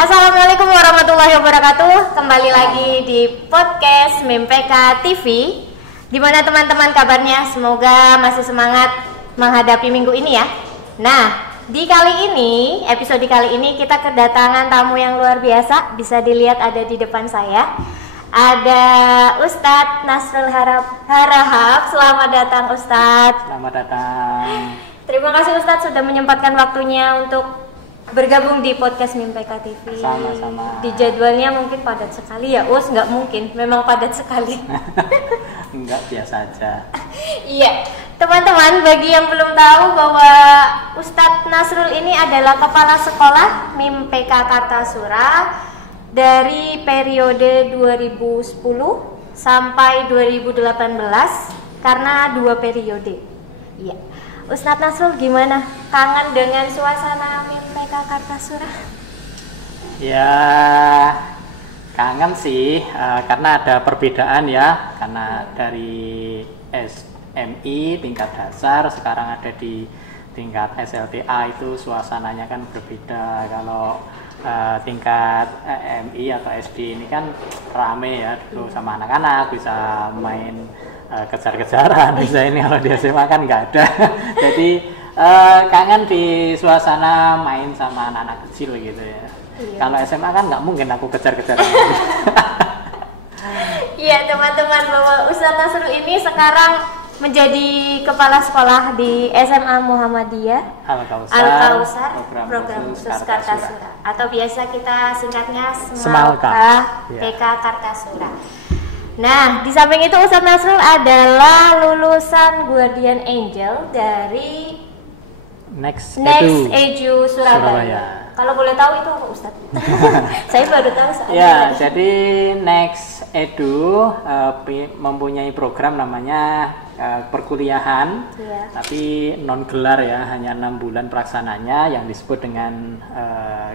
Assalamualaikum warahmatullahi wabarakatuh. Kembali lagi di podcast MIMPK TV. Gimana teman-teman kabarnya? Semoga masih semangat menghadapi minggu ini ya. Nah, episode kali ini kita kedatangan tamu yang luar biasa. Bisa dilihat ada di depan saya. Ada Ustadz Nasrul Harahap. Selamat datang Ustadz. Selamat datang. Terima kasih Ustadz sudah menyempatkan waktunya untuk bergabung di podcast MIMPK TV. Sama-sama. Di jadwalnya mungkin padat sekali ya, nggak mungkin, memang padat sekali. Enggak, biasa aja. Iya, teman-teman, bagi yang belum tahu bahwa Ustadz Nasrul ini adalah kepala sekolah MIMPK Kartasura dari periode 2010 sampai 2018 karena 2 periode. Iya. Ustadz Nasrul gimana? Kangen dengan suasana MIMPK Kartasura? Ya, kangen sih, karena ada perbedaan ya. Karena dari SMI tingkat dasar sekarang ada di tingkat SLTA, itu suasananya kan berbeda. Kalau tingkat MI atau SD ini kan rame ya, dulu sama anak-anak bisa main kejar-kejaran. Bisa ini kalau di SMA kan nggak ada. Jadi kangen di suasana main sama anak-anak kecil gitu ya. Iya. Kalau SMA kan nggak mungkin aku kejar-kejaran. Iya teman-teman, bahwa Ustadz Nasrul ini sekarang menjadi kepala sekolah di SMA Muhammadiyah Al-Kausar program khusus Kartasura, atau biasa kita singkatnya Semalka TK Kartasura. Nah, di samping itu Ustadz Nasrul adalah lulusan Guardian Angel dari Next Edu Surabaya. Kalau boleh tahu itu apa Ustadz? Saya baru tahu saat ya, jadi Next Edu mempunyai program namanya perkuliahan, tapi non gelar ya, hanya 6 bulan pelaksananya yang disebut dengan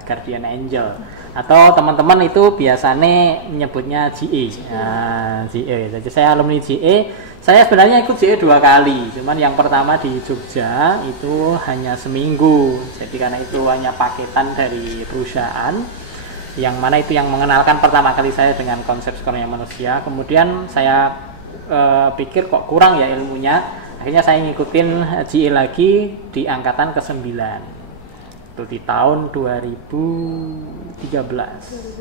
Guardian Angel, atau teman-teman itu biasanya menyebutnya GE. GE. Jadi saya alumni GE. Saya sebenarnya ikut GE 2 kali, cuman yang pertama di Jogja itu hanya seminggu. Jadi karena itu hanya paketan dari perusahaan, yang mana itu yang mengenalkan pertama kali saya dengan konsep sekolahnya manusia. Kemudian saya pikir kok kurang ya ilmunya, akhirnya saya ngikutin GE lagi di angkatan ke-9 itu di tahun 2013.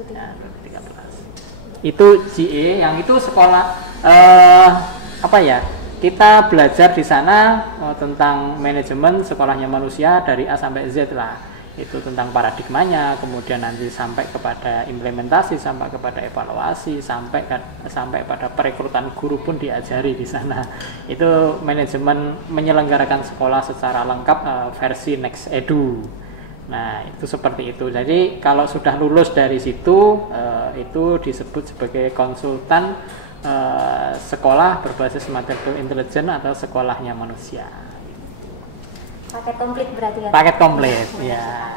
Ya, 2013 itu GE, yang itu sekolah kita belajar di sana tentang manajemen sekolahnya manusia dari A sampai Z lah. Itu tentang paradigmanya, kemudian nanti sampai kepada implementasi, sampai kepada evaluasi, sampai pada perekrutan guru pun diajari di sana. Itu manajemen menyelenggarakan sekolah secara lengkap versi Next Edu. Nah, itu seperti itu. Jadi kalau sudah lulus dari situ, itu disebut sebagai konsultan sekolah berbasis material intelligence atau sekolahnya manusia. Paket komplit berarti ya? Paket komplit, ya.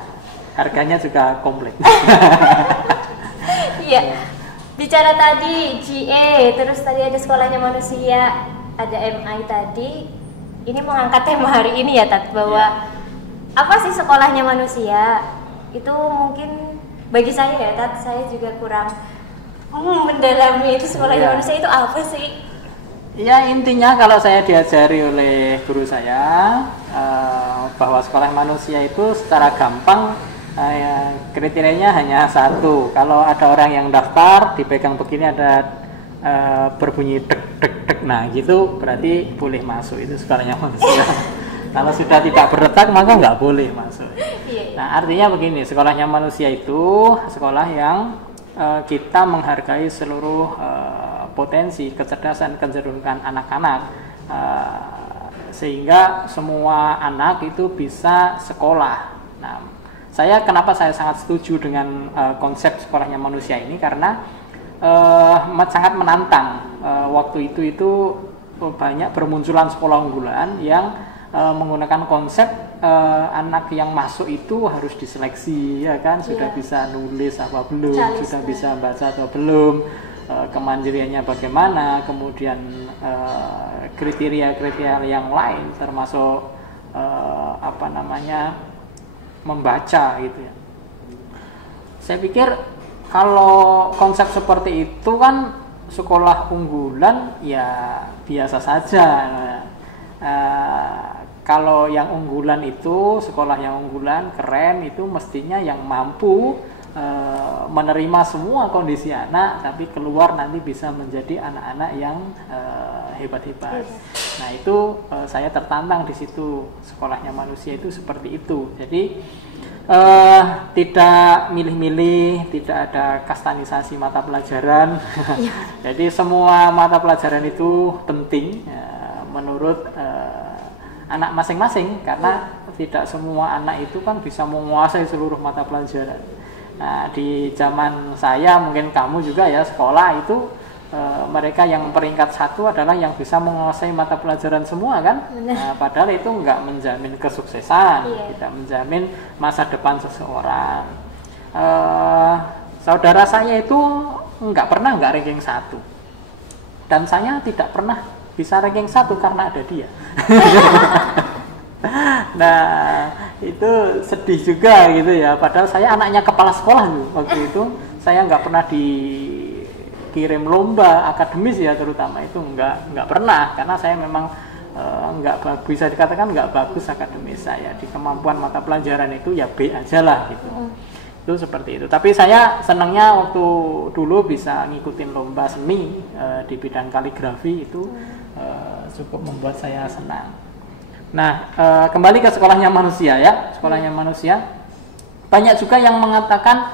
Harganya juga komplit. Iya. Bicara tadi GE, terus tadi ada sekolahnya manusia, ada MI tadi. Ini mengangkat tema hari ini ya, Tat, bahwa apa sih sekolahnya manusia? Itu mungkin bagi saya ya, Tat, saya juga kurang mendalami itu sekolahnya manusia itu apa sih? Ya, intinya kalau saya diajari oleh guru saya bahwa sekolah manusia itu secara gampang kriterianya hanya satu. Kalau ada orang yang daftar dipegang begini, ada berbunyi dek dek dek, nah gitu berarti boleh masuk, itu sekolahnya manusia. Kalau sudah tidak berdetak maka nggak boleh masuk. Nah, artinya begini, sekolahnya manusia itu sekolah yang kita menghargai seluruh potensi, kecerdasan, kecerdasan anak-anak, sehingga semua anak itu bisa sekolah. Nah, kenapa saya sangat setuju dengan konsep sekolahnya manusia ini, karena sangat menantang. Waktu itu banyak bermunculan sekolah unggulan yang menggunakan konsep anak yang masuk itu harus diseleksi, ya kan, sudah bisa nulis apa belum, sudah bisa baca atau belum, kemandiriannya bagaimana, kemudian kriteria-kriteria yang lain termasuk membaca gitu ya. saya pikir kalau konsep seperti itu kan sekolah unggulan ya biasa saja. Kalau yang unggulan itu, sekolah yang unggulan keren itu mestinya yang mampu menerima semua kondisi anak, tapi keluar nanti bisa menjadi anak-anak yang hebat-hebat. Nah itu saya tertantang di situ, sekolahnya manusia itu seperti itu. Jadi tidak milih-milih, tidak ada kastanisasi mata pelajaran. Jadi semua mata pelajaran itu penting menurut anak masing-masing, karena tidak semua anak itu kan bisa menguasai seluruh mata pelajaran. Nah di zaman saya, mungkin kamu juga ya, sekolah itu mereka yang peringkat 1 adalah yang bisa menguasai mata pelajaran semua kan. Padahal itu nggak menjamin kesuksesan, tidak menjamin masa depan seseorang. Saudara saya itu nggak ranking 1, dan saya tidak pernah bisa ranking 1 karena ada dia. Nah itu sedih juga gitu ya, padahal saya anaknya kepala sekolah tuh. Waktu itu saya nggak pernah dikirim lomba akademis ya, terutama itu nggak pernah, karena saya memang nggak bisa dikatakan nggak bagus akademis saya. Di kemampuan mata pelajaran itu ya B aja lah gitu. Itu seperti itu. Tapi saya senangnya waktu dulu bisa ngikutin lomba seni di bidang kaligrafi itu cukup membuat saya senang. Nah kembali ke sekolahnya manusia ya, sekolahnya manusia banyak juga yang mengatakan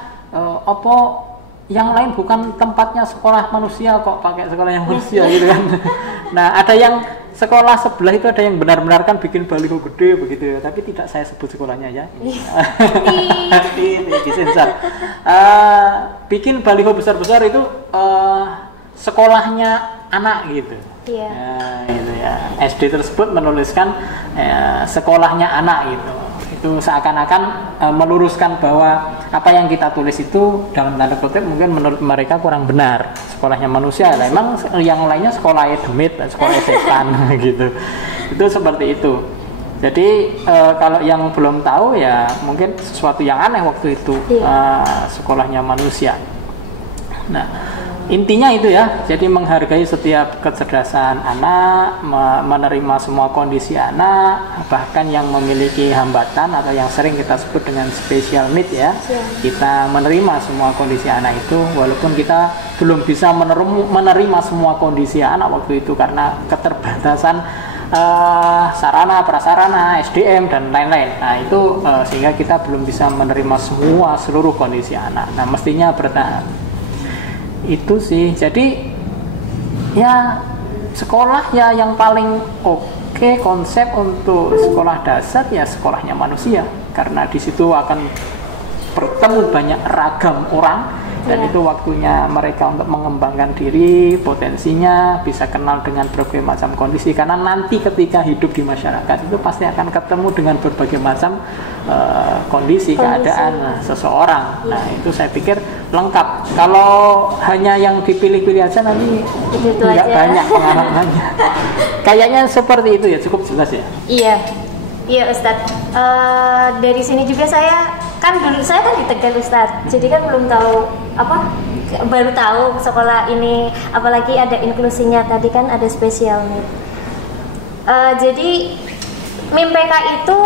opo yang lain bukan tempatnya sekolah manusia kok pakai sekolahnya manusia gitu kan. Nah ada yang sekolah sebelah itu ada yang benar-benar kan bikin baliho gede begitu ya, tapi tidak saya sebut sekolahnya ya. Disensor. Bikin baliho besar-besar itu sekolahnya anak gitu. Nah, itu ya. SD tersebut menuliskan sekolahnya anak gitu. Itu seakan-akan meluruskan bahwa apa yang kita tulis itu dalam tanda kutip mungkin menurut mereka kurang benar. Sekolahnya manusia lah, emang yang lainnya sekolahnya demit, sekolahnya setan gitu. Itu seperti itu. Jadi kalau yang belum tahu ya mungkin sesuatu yang aneh waktu itu sekolahnya manusia. Nah intinya itu ya, jadi menghargai setiap kecerdasan anak, menerima semua kondisi anak, bahkan yang memiliki hambatan atau yang sering kita sebut dengan special need ya. Kita menerima semua kondisi anak itu, walaupun kita belum bisa menerima semua kondisi anak waktu itu karena keterbatasan sarana, prasarana, SDM dan lain-lain. Nah itu sehingga kita belum bisa menerima seluruh kondisi anak. Nah mestinya bertahap. Itu sih, jadi ya sekolah ya yang paling oke konsep untuk sekolah dasar ya sekolahnya manusia, karena di situ akan bertemu banyak ragam orang dan itu waktunya mereka untuk mengembangkan diri, potensinya, bisa kenal dengan berbagai macam kondisi, karena nanti ketika hidup di masyarakat itu pasti akan ketemu dengan berbagai macam kondisi keadaan seseorang. Nah itu saya pikir lengkap. Kalau hanya yang dipilih-pilih aja nanti nggak banyak pengalamannya. Kayaknya seperti itu ya, cukup jelas ya. Iya Ustadz. Dari sini juga saya kan dulu saya kan di Tegal Ustadz, jadi kan belum tahu baru tahu sekolah ini, apalagi ada inklusinya tadi kan, ada spesial need. Jadi MIMPK itu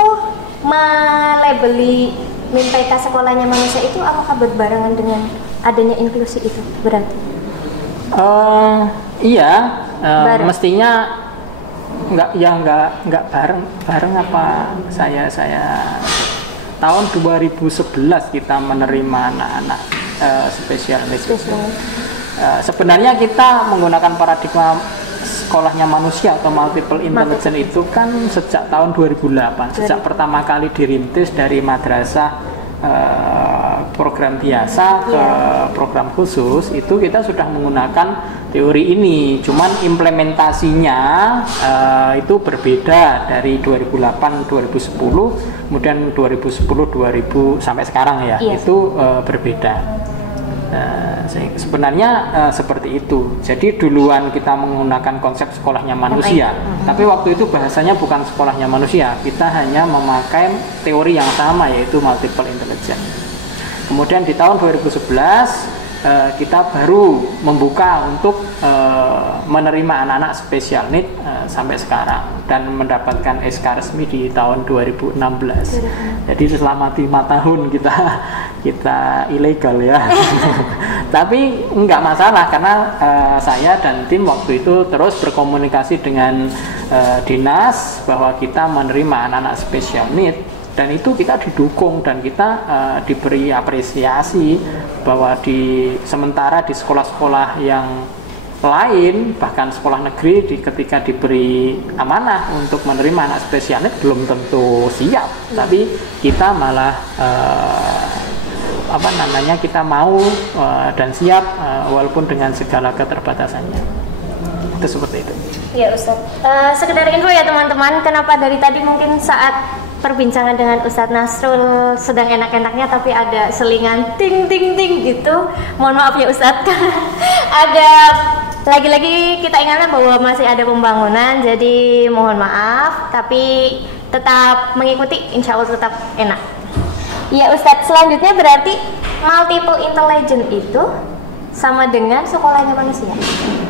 melabeli MIMPK sekolahnya manusia itu apakah berbarengan dengan adanya inklusi itu berarti? Iya, mestinya nggak bareng apa saya tahun 2011 kita menerima anak-anak spesial needs. Sebenarnya kita menggunakan paradigma sekolahnya manusia atau multiple intelligence itu kan sejak tahun 2008, sejak pertama kali dirintis dari madrasah program biasa ke program khusus, itu kita sudah menggunakan teori ini, cuman implementasinya itu berbeda dari 2008-2010, kemudian 2010-2000 sampai sekarang ya, itu berbeda. Sebenarnya seperti itu. Jadi duluan kita menggunakan konsep sekolahnya manusia, tapi waktu itu bahasanya bukan sekolahnya manusia, kita hanya memakai teori yang sama yaitu multiple intelligence. Kemudian di tahun 2011 kita baru membuka untuk menerima anak-anak special need sampai sekarang dan mendapatkan SK resmi di tahun 2016. Jadi selama 5 tahun kita ilegal ya. Tapi nggak masalah karena saya dan tim waktu itu terus berkomunikasi dengan dinas bahwa kita menerima anak-anak special need. Dan itu kita didukung dan kita diberi apresiasi bahwa sementara di sekolah-sekolah yang lain, bahkan sekolah negeri ketika diberi amanah untuk menerima anak spesial need belum tentu siap, tapi kita malah kita mau dan siap walaupun dengan segala keterbatasannya. Itu seperti itu. Ya Ustadz, sekedar info ya teman-teman, kenapa dari tadi mungkin saat perbincangan dengan Ustadz Nasrul sedang enak-enaknya tapi ada selingan ting ting ting gitu. Mohon maaf ya Ustadz. Ada lagi-lagi kita ingatkan bahwa masih ada pembangunan, jadi mohon maaf tapi tetap mengikuti, insya Allah tetap enak. Ya Ustadz, selanjutnya berarti multiple intelligence itu sama dengan sekolahnya manusia?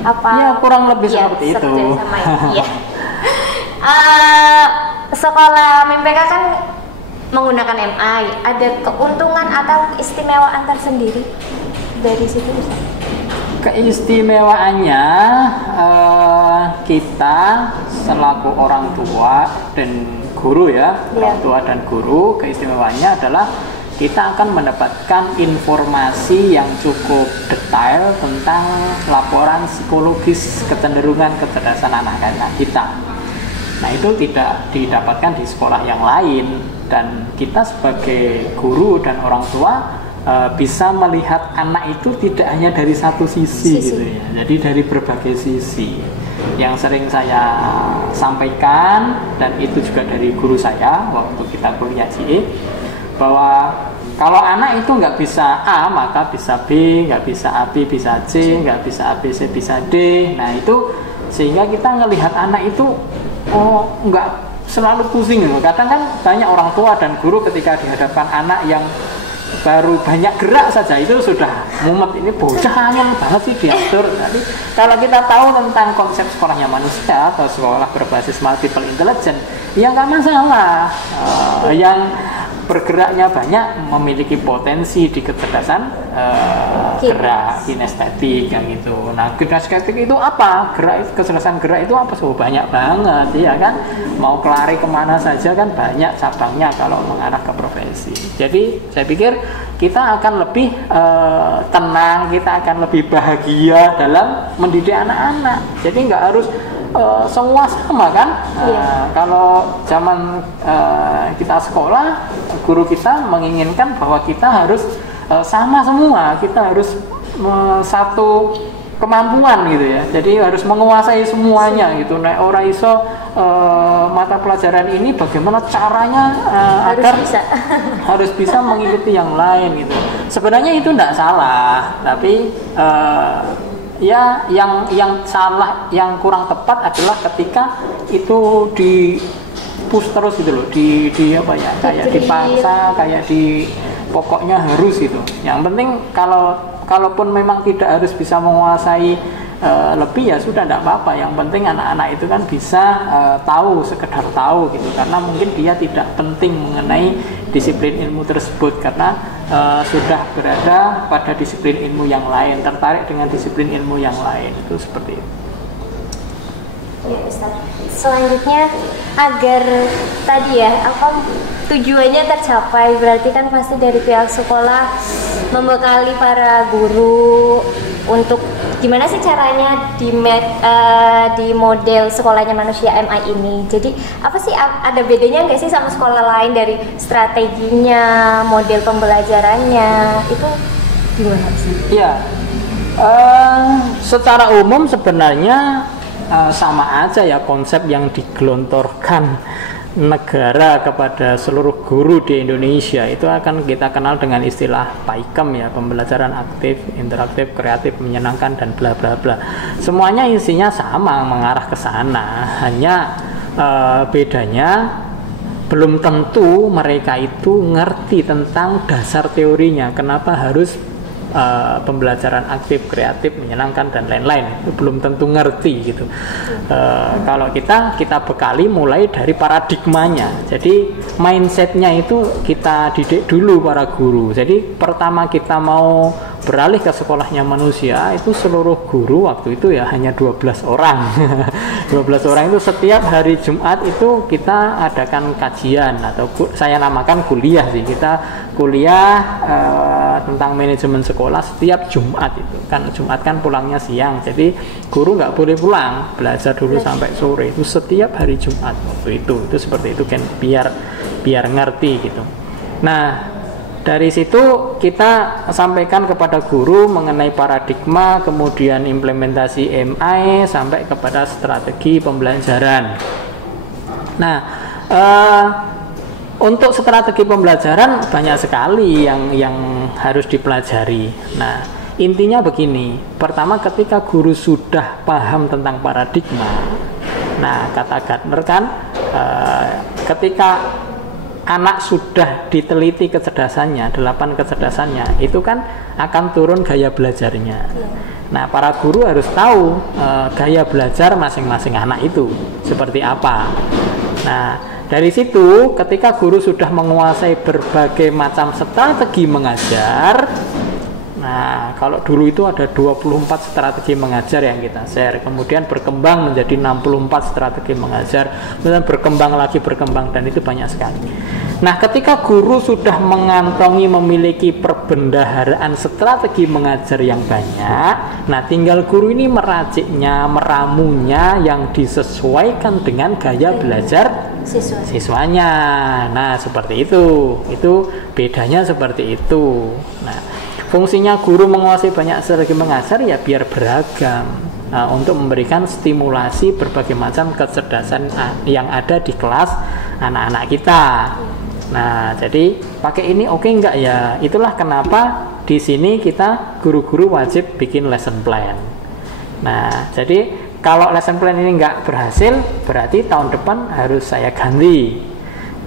Apa? Ya kurang lebih seperti itu. Sama ya. Sekolah MIPK kan menggunakan MI, ada keuntungan atau keistimewaan tersendiri dari situ Ustaz? Keistimewaannya kita selaku orang tua dan guru ya, orang tua dan guru, keistimewaannya adalah kita akan mendapatkan informasi yang cukup detail tentang laporan psikologis kecenderungan kecerdasan anak-anak kita. Nah itu tidak didapatkan di sekolah yang lain, dan kita sebagai guru dan orang tua bisa melihat anak itu tidak hanya dari satu sisi gitu ya, jadi dari berbagai sisi. Yang sering saya sampaikan dan itu juga dari guru saya waktu kita kuliah GE, bahwa kalau anak itu nggak bisa A maka bisa B, nggak bisa AB bisa C, nggak bisa ABC bisa D. Nah itu sehingga kita ngelihat anak itu nggak selalu pusing. Kadang kan banyak orang tua dan guru ketika dihadapkan anak yang baru banyak gerak saja itu sudah mumet, ini bocah angel banget sih diatur. Jadi kalau kita tahu tentang konsep sekolahnya manusia atau sekolah berbasis multiple intelligence, ya nggak masalah. Yang bergeraknya banyak memiliki potensi di kecerdasan gerak, kinestetik yang itu. Nah, kinestetik itu apa? Kecerdasan gerak itu apa? Banyak banget, ya kan? Mau kelari kemana saja kan banyak cabangnya kalau mengarah ke profesi. Jadi saya pikir kita akan lebih tenang, kita akan lebih bahagia dalam mendidik anak-anak. Jadi nggak harus semua sama kan? Kalau zaman kita sekolah, guru kita menginginkan bahwa kita harus sama semua, kita harus satu kemampuan gitu ya. Jadi harus menguasai semuanya gitu. Nah, ora iso mata pelajaran ini bagaimana caranya agar harus bisa mengikuti yang lain gitu. Sebenarnya itu tidak salah, tapi ya yang salah, yang kurang tepat adalah ketika itu di push terus gitu loh, di apa ya, kayak dipaksa, kayak pokoknya harus gitu. Yang penting kalaupun memang tidak harus bisa menguasai lebih, ya sudah, tidak apa-apa. Yang penting anak-anak itu kan bisa tahu, sekedar tahu gitu, karena mungkin dia tidak penting mengenai disiplin ilmu tersebut karena sudah berada pada disiplin ilmu yang lain, tertarik dengan disiplin ilmu yang lain, itu seperti itu. Ya Ustaz, selanjutnya agar tadi ya tujuannya tercapai, berarti kan pasti dari pihak sekolah membekali para guru untuk gimana sih caranya di model sekolahnya manusia MI ini. Jadi apa sih, ada bedanya nggak sih sama sekolah lain dari strateginya, model pembelajarannya, itu gimana sih? Ya, secara umum sebenarnya sama aja ya konsep yang digelontorkan negara kepada seluruh guru di Indonesia. Itu akan kita kenal dengan istilah PAIKEM ya, pembelajaran aktif, interaktif, kreatif, menyenangkan, dan bla bla bla. Semuanya isinya sama, mengarah ke sana. Hanya bedanya belum tentu mereka itu ngerti tentang dasar teorinya. Kenapa harus pembelajaran aktif, kreatif, menyenangkan dan lain-lain, itu belum tentu ngerti gitu. Kalau kita bekali mulai dari paradigmanya. Jadi mindsetnya itu kita didik dulu para guru. Jadi pertama kita mau beralih ke sekolahnya manusia, itu seluruh guru waktu itu ya hanya 12 orang. 12 orang itu setiap hari Jumat itu kita adakan kajian, atau saya namakan kuliah sih. Kita kuliah tentang manajemen sekolah setiap Jumat itu. Kan Jumat kan pulangnya siang, jadi guru nggak boleh pulang, belajar dulu sampai sore. Itu setiap hari Jumat waktu itu seperti itu kan, biar ngerti gitu. Nah, dari situ kita sampaikan kepada guru mengenai paradigma, kemudian implementasi MI sampai kepada strategi pembelajaran. Nah, untuk strategi pembelajaran banyak sekali yang harus dipelajari. Nah, intinya begini. Pertama, ketika guru sudah paham tentang paradigma, nah kata Gardner kan, ketika anak sudah diteliti kecerdasannya, 8 kecerdasannya, itu kan akan turun gaya belajarnya. Nah, para guru harus tahu gaya belajar masing-masing anak itu seperti apa. Nah, dari situ ketika guru sudah menguasai berbagai macam strategi mengajar. Nah, kalau dulu itu ada 24 strategi mengajar yang kita share, kemudian berkembang menjadi 64 strategi mengajar, kemudian berkembang lagi, dan itu banyak sekali. Nah, ketika guru sudah mengantongi memiliki perbendaharaan strategi mengajar yang banyak, nah tinggal guru ini meraciknya, meramunya yang disesuaikan dengan gaya belajar siswanya. Nah, seperti itu bedanya seperti itu. Nah, fungsinya guru menguasai banyak strategi mengajar ya biar beragam, untuk memberikan stimulasi berbagai macam kecerdasan yang ada di kelas anak-anak kita. Nah, jadi pakai ini oke enggak ya? Itulah kenapa di sini kita guru-guru wajib bikin lesson plan. Nah, jadi kalau lesson plan ini enggak berhasil, berarti tahun depan harus saya ganti.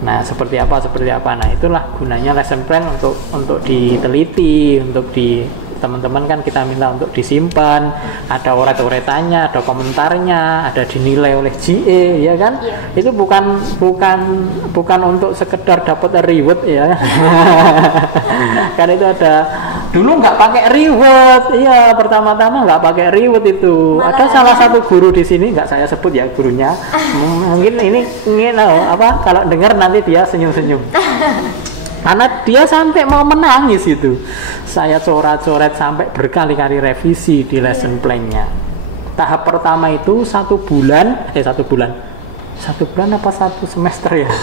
Nah, seperti apa? Nah, itulah gunanya lesson plan, untuk diteliti, untuk teman-teman kan kita minta untuk disimpan, ada oret-oretannya, ada komentarnya, ada dinilai oleh GE, ya kan? Itu bukan untuk sekedar dapat reward ya. Kan itu ada dulu nggak pakai reward, iya pertama-tama nggak pakai reward itu. Ada salah satu guru di sini, nggak saya sebut ya gurunya. Mungkin ini kalau dengar nanti dia senyum-senyum. Karena dia sampai mau menangis itu. Saya coret-coret sampai berkali-kali revisi di lesson plan-nya. Tahap pertama itu 1 bulan apa 1 semester ya.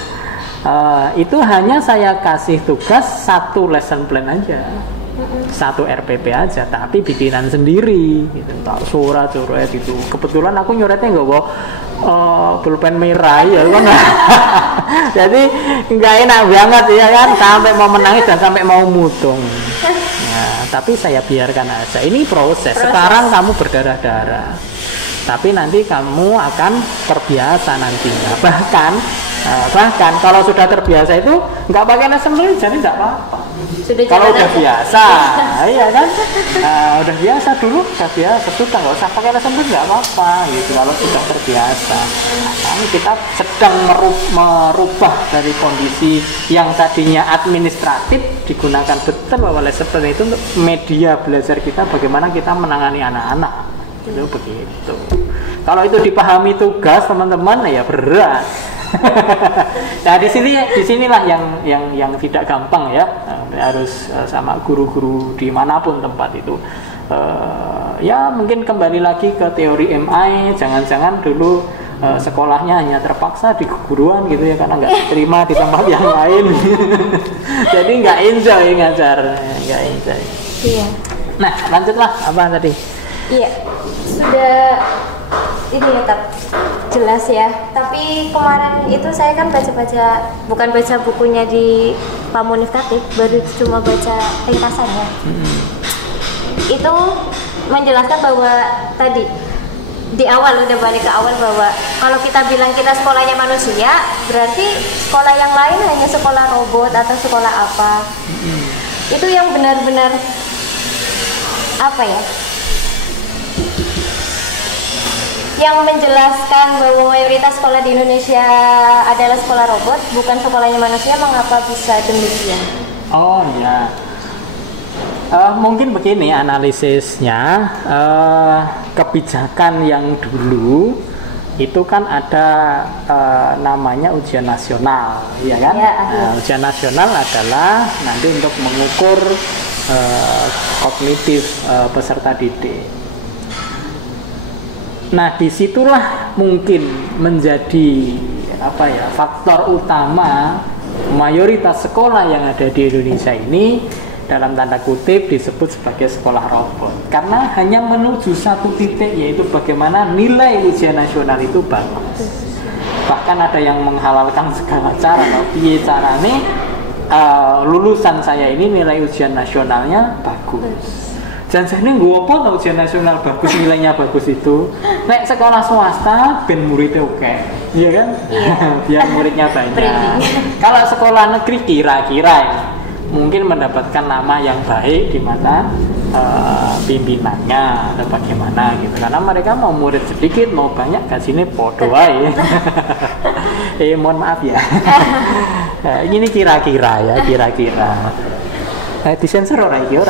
Itu hanya saya kasih tugas 1 lesson plan aja, 1 RPP aja, tapi bikinan sendiri gitu. Tak coret itu. Kebetulan aku nyoretnya nggak bawa pulpen merah ya kan. Jadi nggak enak banget ya kan, sampai mau menangis dan sampai mau mutung. Nah, tapi saya biarkan aja. Ini proses. Sekarang kamu berdarah-darah, tapi nanti kamu akan terbiasa nantinya. Bahkan kalau sudah terbiasa itu nggak pakai lesson plan jadi nggak apa-apa. Kalau udah biasa, iya kan? Udah biasa dulu, sudah nggak usah pakai lesson plan, nggak apa-apa gitu. Kalau sudah terbiasa, nah, kita sedang merubah dari kondisi yang tadinya administratif digunakan betul bahwa lesson plan itu untuk media belajar kita, bagaimana kita menangani anak-anak. Itu begitu. Kalau itu dipahami tugas teman-teman, ya berat. Nah, disinilah yang tidak gampang ya. Harus sama guru-guru dimanapun tempat itu. Ya mungkin kembali lagi ke teori MI. Jangan-jangan dulu sekolahnya hanya terpaksa di keguruan gitu ya, karena nggak terima di tempat yang lain. Jadi nggak enjoy ngajar, nggak enjoy. Iya. Nah, lanjutlah apa tadi? Iya, sudah ini tetap jelas ya. Tapi kemarin itu saya kan bukan baca bukunya di Pamunifikatif, baru cuma baca ringkasannya. Itu menjelaskan bahwa tadi di awal udah balik ke awal bahwa kalau kita bilang kita sekolahnya manusia, berarti sekolah yang lain hanya sekolah robot atau sekolah apa. Itu yang benar-benar apa ya? Yang menjelaskan bahwa mayoritas sekolah di Indonesia adalah sekolah robot, bukan sekolahnya manusia. Mengapa bisa demikian? Oh ya, mungkin begini analisisnya. Kebijakan yang dulu itu kan ada namanya ujian nasional, ya kan? Ya, ujian nasional adalah nanti untuk mengukur kognitif peserta didik. Nah, disitulah mungkin menjadi faktor utama mayoritas sekolah yang ada di Indonesia ini dalam tanda kutip disebut sebagai sekolah robot, karena hanya menuju satu titik, yaitu bagaimana nilai ujian nasional itu bagus. Bahkan ada yang menghalalkan segala cara, tapi caranya lulusan saya ini nilai ujian nasionalnya bagus. Jangan gue apa ujian nasional bagus, nilainya bagus itu. Nek sekolah swasta ben muridnya oke, iya kan? Iya. Biar muridnya banyak. Kalau sekolah negeri kira-kira mungkin mendapatkan nama yang baik di mata pimpinannya atau bagaimana gitu, karena mereka mau murid sedikit mau banyak gajinya podo aja. Mohon maaf ya. Ini kira-kira ya, kira-kira. Disensor orang ya.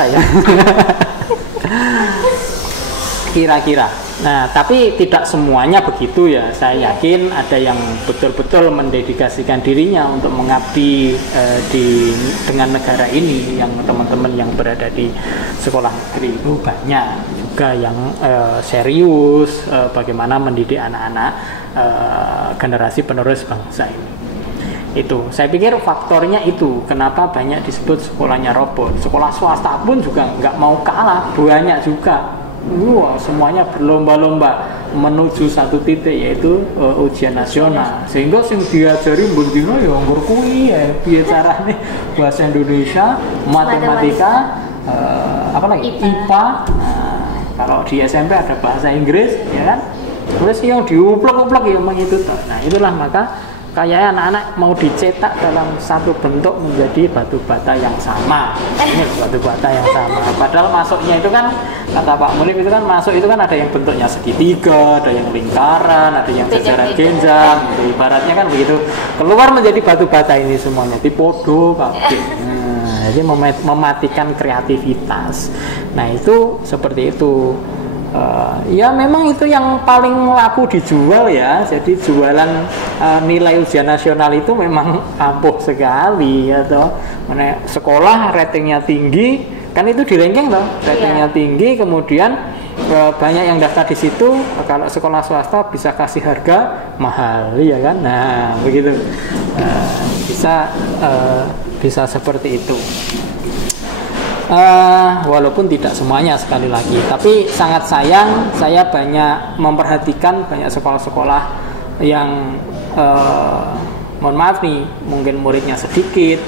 Kira-kira. Nah, tapi tidak semuanya begitu ya. Saya yakin ada yang betul-betul mendedikasikan dirinya untuk mengabdi dengan negara ini. Yang teman-teman yang berada di sekolah negeri itu banyak juga yang serius bagaimana mendidik anak-anak generasi penerus bangsa ini. Itu saya pikir faktornya itu kenapa banyak disebut sekolahnya robot. Sekolah swasta pun juga nggak mau kalah, banyak juga. Semuanya berlomba-lomba menuju satu titik, yaitu ujian nasional. Sehingga sing diajari bendino ya nggur kuwi ya piye carane bahasa Indonesia, matematika, IPA. Kalau di SMP ada bahasa Inggris, ya kan? Terus yang diuplek-uplek ya memang itu. Nah, itulah maka kayak anak-anak mau dicetak dalam satu bentuk menjadi batu bata yang sama. Ini batu bata yang sama. Padahal masuknya itu kan, kata Pak Mulip itu kan masuk itu kan ada yang bentuknya segitiga, ada yang lingkaran, ada yang jajaran genjang, gitu. Ibaratnya kan begitu. Keluar menjadi batu bata ini semuanya dipodo kabeh. Jadi mematikan kreativitas. Nah, itu seperti itu. Ya memang itu yang paling laku dijual ya. Jadi jualan nilai ujian nasional itu memang ampuh sekali ya toh. Sekolah ratingnya tinggi kan itu di ranking toh, ratingnya tinggi, kemudian banyak yang daftar di situ. Kalau sekolah swasta bisa kasih harga mahal ya kan. Nah begitu, bisa seperti itu. Walaupun tidak semuanya sekali lagi, tapi sangat sayang saya banyak memperhatikan banyak sekolah-sekolah yang mohon maaf nih, mungkin muridnya sedikit,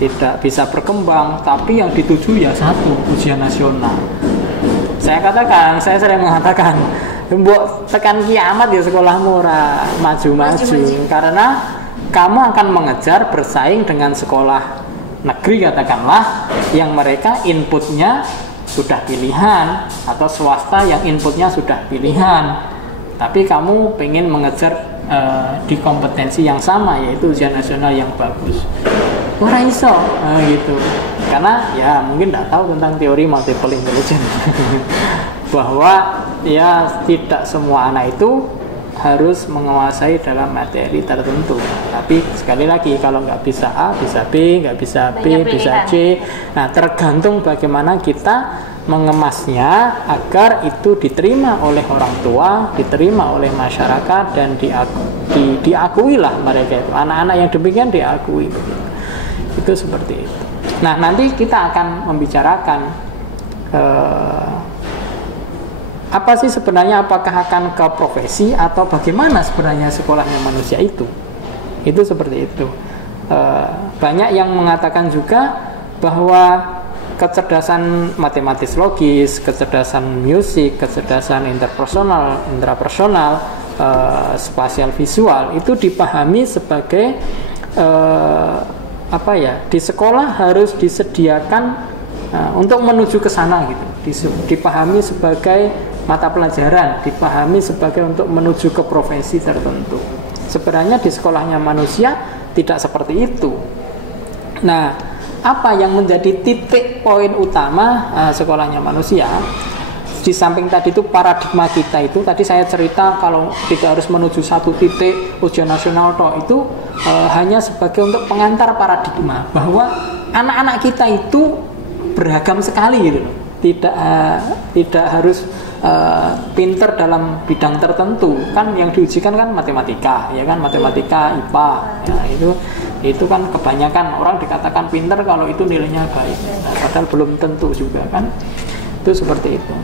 tidak bisa berkembang, tapi yang dituju ya satu, ujian nasional. Saya sering mengatakan, mbok tekan kiamat ya sekolahmu ora maju-maju, karena kamu akan mengejar bersaing dengan sekolah negeri katakanlah yang mereka inputnya sudah pilihan, atau swasta yang inputnya sudah pilihan, tapi kamu pengen mengejar di kompetensi yang sama, yaitu ujian nasional yang bagus. Ora iso gitu, karena ya mungkin tidak tahu tentang teori multiple intelligence. Bahwa ya tidak semua anak itu harus menguasai dalam materi tertentu. Tapi sekali lagi, kalau nggak bisa A, bisa B, nggak bisa B, bisa C. Nah, tergantung bagaimana kita mengemasnya agar itu diterima oleh orang tua, diterima oleh masyarakat, dan diakui lah mereka itu. Anak-anak yang demikian diakui. Itu seperti itu. Nah, nanti kita akan membicarakan apa sih sebenarnya, apakah akan ke profesi atau bagaimana sebenarnya sekolahnya manusia itu seperti itu. Banyak yang mengatakan juga bahwa kecerdasan matematis logis, kecerdasan musik, kecerdasan interpersonal, intrapersonal, spasial visual itu dipahami sebagai di sekolah harus disediakan untuk menuju ke sana gitu. Dipahami sebagai mata pelajaran, dipahami sebagai untuk menuju ke profesi tertentu. Sebenarnya di sekolahnya manusia tidak seperti itu. Nah, apa yang menjadi titik poin utama sekolahnya manusia? Di samping tadi itu paradigma kita itu, tadi saya cerita kalau tidak harus menuju satu titik ujian nasional itu hanya sebagai untuk pengantar paradigma bahwa anak-anak kita itu beragam sekali gitu. Tidak harus pinter dalam bidang tertentu, kan yang diujikan kan matematika, ya kan, matematika, IPA, ya itu kan kebanyakan orang dikatakan pinter kalau itu nilainya baik, padahal belum tentu juga kan, itu seperti itu.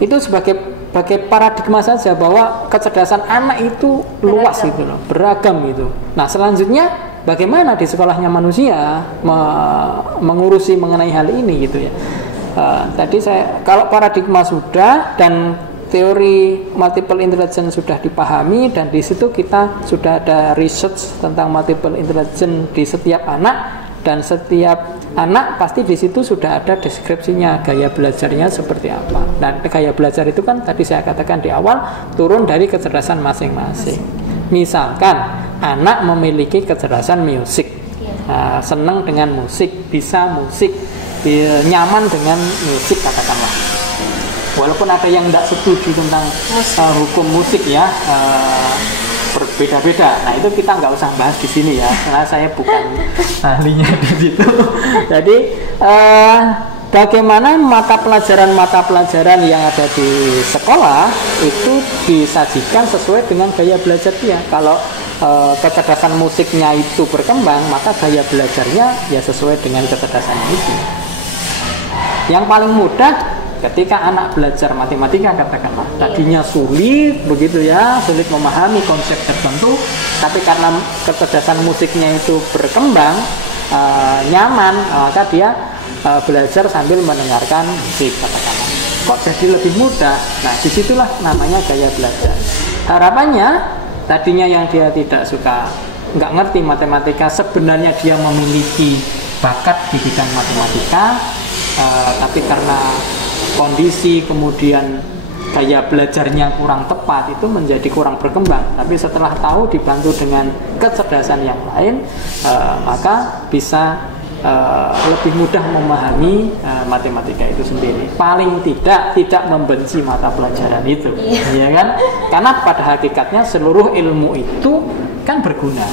Itu sebagai paradigma saja bahwa kecerdasan anak itu luas gitu loh, beragam gitu. Nah selanjutnya bagaimana di sekolahnya manusia mengurusi mengenai hal ini gitu ya. Tadi kalau paradigma sudah dan teori multiple intelligence sudah dipahami dan di situ kita sudah ada research tentang multiple intelligence di setiap anak dan setiap anak pasti di situ sudah ada deskripsinya gaya belajarnya seperti apa. Dan gaya belajar itu kan tadi saya katakan di awal turun dari kecerdasan masing-masing. Misalkan anak memiliki kecerdasan musik, senang dengan musik, bisa musik, nyaman dengan musik katakanlah, walaupun ada yang tidak setuju tentang hukum musik ya, berbeda-beda. Nah itu kita nggak usah bahas di sini ya, karena saya bukan ahlinya di situ. Jadi bagaimana mata pelajaran yang ada di sekolah itu disajikan sesuai dengan gaya belajar dia. Kalau kecerdasan musiknya itu berkembang, maka gaya belajarnya ya sesuai dengan kecerdasannya itu. Yang paling mudah ketika anak belajar matematika katakanlah, tadinya sulit begitu ya, sulit memahami konsep tertentu, tapi karena kecerdasan musiknya itu berkembang, nyaman, maka dia belajar sambil mendengarkan musik katakanlah. Kok jadi lebih mudah? Nah disitulah namanya gaya belajar. Harapannya tadinya yang dia tidak suka, nggak ngerti matematika, sebenarnya dia memiliki bakat di bidang matematika, tapi karena kondisi kemudian gaya belajarnya kurang tepat itu menjadi kurang berkembang. Tapi setelah tahu dibantu dengan kecerdasan yang lain, maka bisa lebih mudah memahami matematika itu sendiri. Paling tidak membenci mata pelajaran itu, ya kan? Karena pada hakikatnya seluruh ilmu itu kan berguna.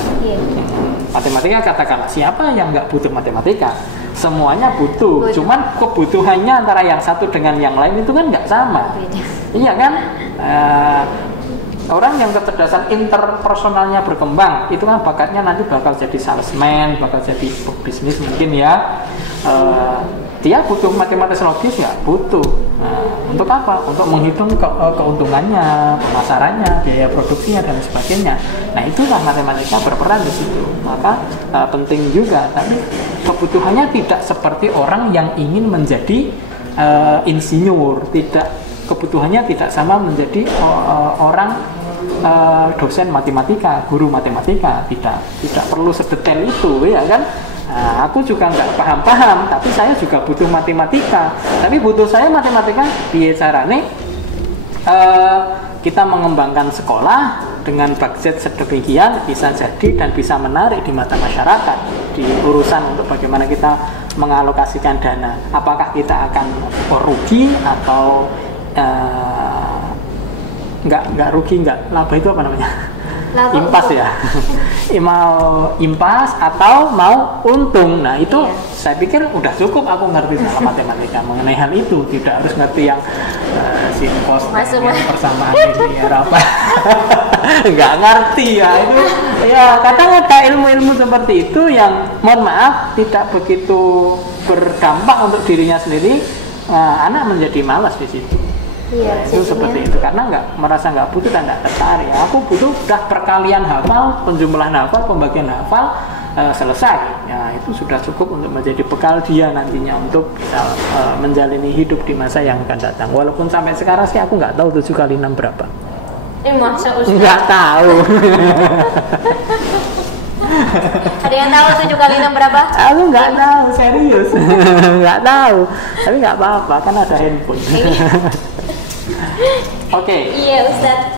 Matematika katakanlah, siapa yang nggak butuh matematika? Semuanya butuh. Cuman kebutuhannya antara yang satu dengan yang lain itu kan nggak sama. Iya kan? Orang yang kecerdasan interpersonalnya berkembang itu kan bakatnya nanti bakal jadi salesman, bakal jadi bisnis mungkin ya. Dia butuh matematis logis nggak? Butuh. Untuk apa? Untuk menghitung keuntungannya, pemasarannya, biaya produksinya dan sebagainya. Nah itulah matematika berperan di situ. Maka penting juga. Tapi kebutuhannya tidak seperti orang yang ingin menjadi insinyur. Kebutuhannya tidak sama menjadi orang dosen matematika, guru matematika. Tidak perlu sedetail itu, ya kan? Nah, aku juga nggak paham, tapi saya juga butuh matematika. Tapi butuh saya matematika piye carane kita mengembangkan sekolah dengan budget sedemikian bisa jadi dan bisa menarik di mata masyarakat di urusan untuk bagaimana kita mengalokasikan dana. Apakah kita akan rugi atau nggak rugi, nggak laba, itu apa namanya? Impas ya. Mau impas atau mau untung. Nah itu saya pikir udah cukup aku ngerti dalam matematika mengenai hal itu. Tidak harus ngerti yang simpos persamaan linear apa. Nggak ngerti ya itu. Ya kadang ada ilmu-ilmu seperti itu yang mohon maaf tidak begitu berdampak untuk dirinya sendiri. Anak menjadi malas di situ. Iya, itu seperti itu karena merasa nggak butuh dan nggak tertarik. Aku butuh udah perkalian hafal, penjumlahan hafal, pembagian hafal, selesai, ya itu sudah cukup untuk menjadi bekal dia nantinya untuk bisa menjalani hidup di masa yang akan datang. Walaupun sampai sekarang sih aku nggak tahu 7 kali 6 berapa. Masa Ustaz? Nggak tahu. Ada yang tahu 7 kali 6 berapa? Aku nggak tahu, serius. Nggak tahu, tapi nggak apa-apa, kan ada handphone. Oke. Iya Ustaz.